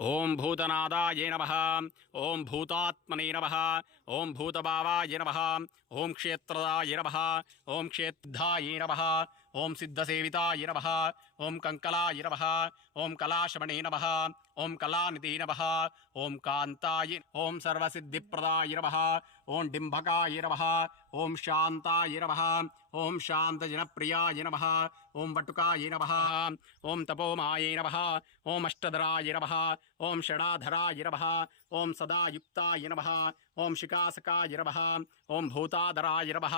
ओं भूतनादाय नमः। ओं भूतात्मने नमः। ओं भूतभावाय नमः। ओं क्षेत्रदाय नमः। ओं क्षेत्राय नमः। ओं सिद्धसेविताय नमः। ओं कंकलाय नमः। ओं कलाशमणे नमः। ओं कलानिधे नमः। ओं कांताय। ओं सर्वसिद्धिप्रदाय नमः। ओं डिम्भकाय नमः। ओं शांताय नमः। ओं शांतजनप्रियाय नमः। ओं वटुकाय नमः। ओं तपोमाय नमः। ओं अष्टधराय नमः। ओं षडाधराय नमः। ओं सदायुक्ताय नमः। ओं शिकासकाय नमः। ओं भूताधराय नमः।